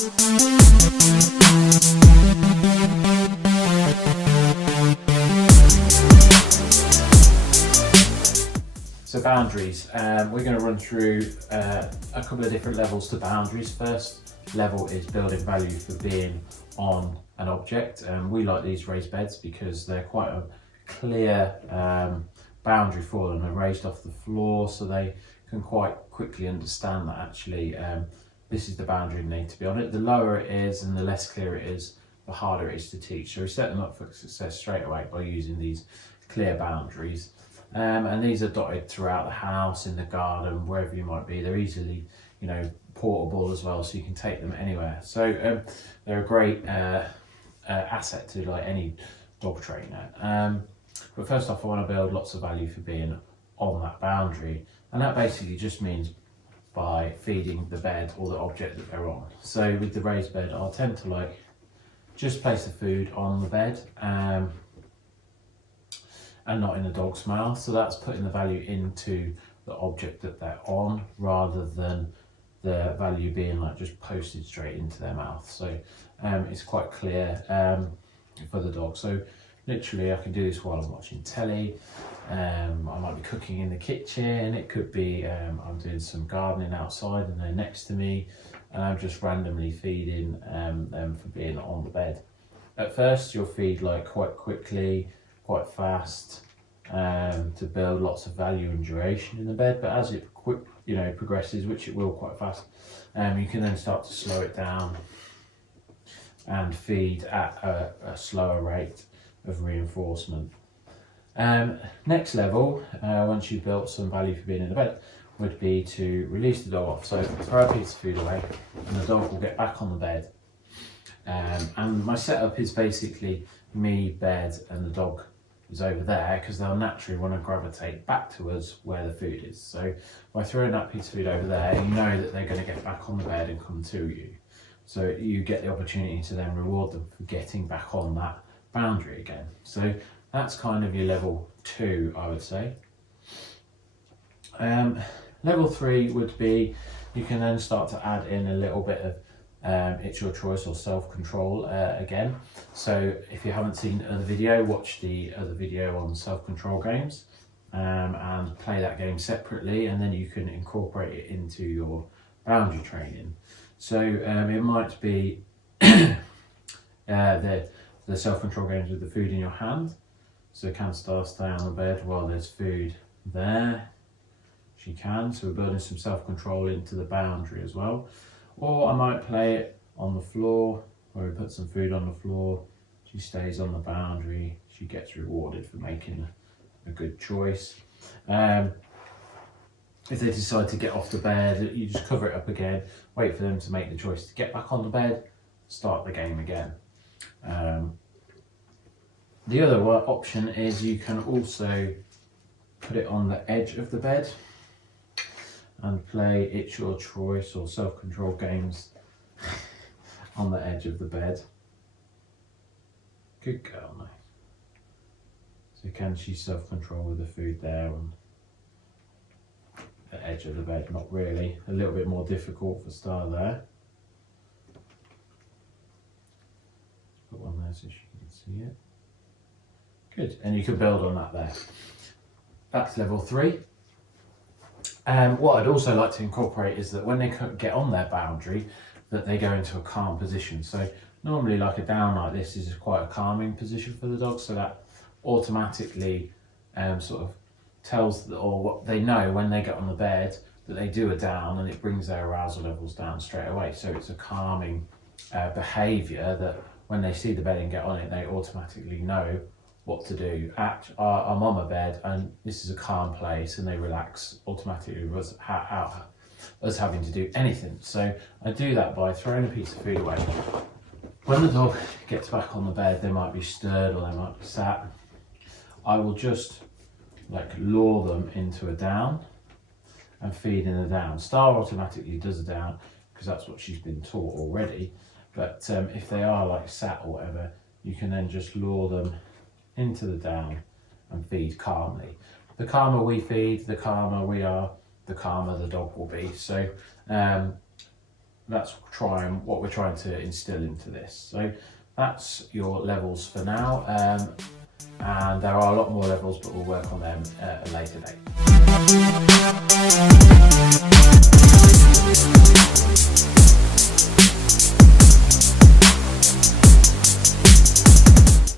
So boundaries, we're going to run through a couple of different levels to boundaries. First level is building value for being on an object. We like these raised beds because they're quite a clear boundary for them. They're raised off the floor, so they can quite quickly understand that actually this is the boundary they need to be on it. The lower it is and the less clear it is, the harder it is to teach. So we set them up for success straight away by using these clear boundaries. And these are dotted throughout the house, in the garden, wherever you might be. They're easily, portable as well, so you can take them anywhere. So they're a great asset to like any dog trainer. But first off, I want to build lots of value for being on that boundary, and that basically just means by feeding the bed or the object that they're on. So with the raised bed, I'll tend to just place the food on the bed. And not in the dog's mouth, so that's putting the value into the object that they're on rather than the value being just posted straight into their mouth. So it's quite clear for the dog. So literally I can do this while I'm watching telly, I might be cooking in the kitchen, it could be I'm doing some gardening outside and they're next to me, and I'm just randomly feeding them for being on the bed. At first you'll feed quite quickly, quite fast, to build lots of value and duration in the bed, but as it progresses, which it will quite fast, you can then start to slow it down and feed at a slower rate of reinforcement. Next level, once you've built some value for being in the bed, would be to release the dog off. So throw a piece of food away and the dog will get back on the bed. And my setup is basically me, bed, and the dog is over there, because they'll naturally want to gravitate back to us where the food is. So by throwing that piece of food over there, you know that they're going to get back on the bed and come to you. So you get the opportunity to then reward them for getting back on that boundary again. So that's kind of your level 2, I would say. Level 3 would be, you can then start to add in a little bit of it's your choice or self-control again. So if you haven't seen the other video, watch the other video on self-control games and play that game separately, and then you can incorporate it into your boundary training. So it might be the self-control games with the food in your hand. So can Star stay on the bed while there's food there? She can. So we're building some self-control into the boundary as well. Or I might play it on the floor, where we put some food on the floor. She stays on the boundary. She gets rewarded for making a good choice. If they decide to get off the bed, you just cover it up again, wait for them to make the choice to get back on the bed, start the game again. The other option is you can also put it on the edge of the bed and play It's Your Choice or self-control games on the edge of the bed. Good girl, nice. So can she self-control with the food there on the edge of the bed? Not really. A little bit more difficult for Star there. Put one there so she can see it. Good, and you can build on that there. That's level 3. What I'd also like to incorporate is that when they get on their boundary, that they go into a calm position. So normally a down like this is quite a calming position for the dog, so that automatically sort of tells, or what they know when they get on the bed, that they do a down, and it brings their arousal levels down straight away. So it's a calming behaviour that when they see the bed and get on it, they automatically know what to do. I'm on my bed and this is a calm place, and they relax automatically without us having to do anything. So I do that by throwing a piece of food away. When the dog gets back on the bed, they might be stirred or they might be sat. I will just lure them into a down and feed in the down. Star automatically does a down because that's what she's been taught already. But if they are sat or whatever, you can then just lure them into the down and feed calmly. The calmer we feed, the calmer we are, the calmer the dog will be. So that's what we're trying to instill into this. So that's your levels for now, and there are a lot more levels, but we'll work on them at a later date.